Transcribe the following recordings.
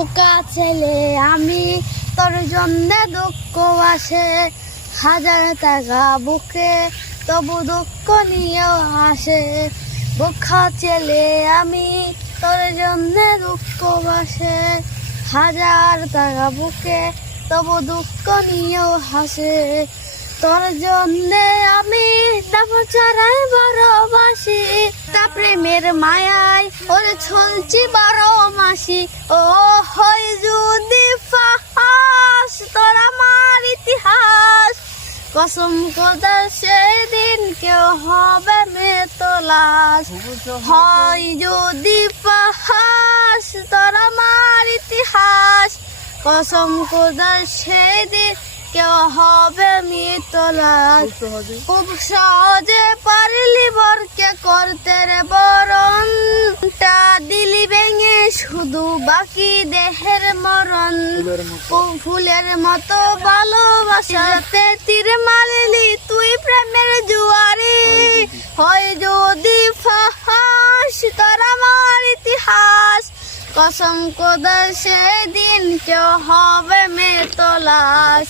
বোকা ছেলে আমি, তোর জন্য দুঃখ আসে, হাজার টাকা বুকে তবু দুঃখ নিয়েও আসে। বোকা ছেলে আমি, তোর জন্য দুঃখ আসে, হাজার টাকা বুকে তবু দুঃখ নিয়েও হাসে। তোর জন্যে আমি দাম চারাই ভালোবাসি, তা প্রেমের মায়ায় ওরে চলছি 12 মাসি। ও হয় যদি ফাঁস তোর আমার ইতিহাস, কসম খোদার সেদিন কেউ হবে মেতলাস। হয় যদি ফাঁস তোর আমার ইতিহাস, কসম খোদার সেদিন কেউ হবে মিতলাস। খুব সহজে পারলি বরকে করতে রে বরণটা, দিলি ভেঙে শুধু বাকি দেহের মরণ। ফুলের মতো ভালোবাসাতে তীর মারলি তুই প্রেমের জুয়ারি, হয় যদি ফাঁস তোর আমার ইতিহাস, কসম খোদার সেদিন কেউ হবে মেতলাস।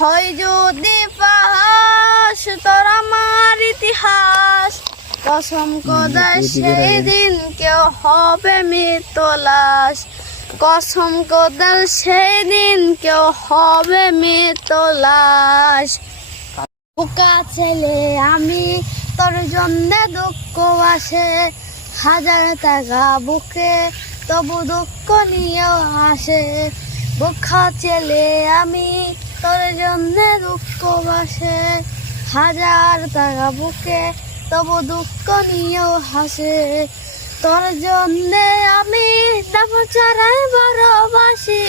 হয় যদি ফাঁস তোর আমার ইতিহাস, কসম খোদার সেদিন কেউ হবে মেতলাস। কসম খোদার সেদিন কেউ হবে মেতলাস। বোকা ছেলে আমি, তোর জন্য দুঃখ আসে, হাজার টাকা বুকে তবু দুঃখ নিয়েও আসে। বোকা ছেলে আমি, তোর জন্য দুঃখ আসে, হাজার টাকা বুকে তবু দুঃখ নিয়েও হাসে। তোর জন্যে আমি দাম চারাই ভালোবাসি,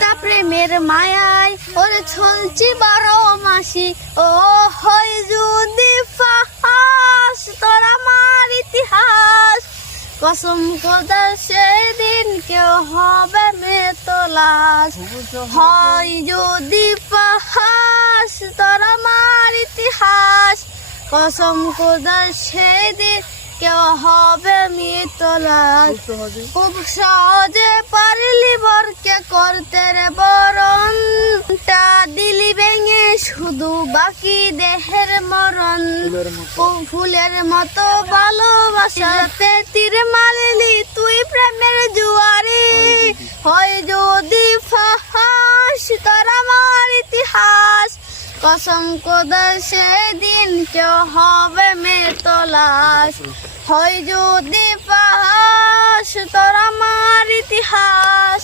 তা প্রেমের মায়ায় ওরে চলছি 12 মাসি। ও হয় যদি ফাঁস তোর আমার ইতিহাস, কসম খোদার সেদিন কেউ হবে মেতলাস। হয় যদি ফাঁস তোর আমার ইতিহাস, কসম খোদার সেদিন কেউ হবে মিতলাস। খুব সহজে পারলি বরকে করতে রে বরণটা, দিলি ভেঙে শুধু বাকি দেহের মরণ। ফুলের মতো ভালোবাসাতে তীর মারলি তুই প্রেমের জুয়ারি, হয় যদি ফাঁস তোর আমার ইতিহাস, কসম খোদার সেদিন কেউ হবে মেতলাস। হয় যদি ফাঁস তোর আমার ইতিহাস।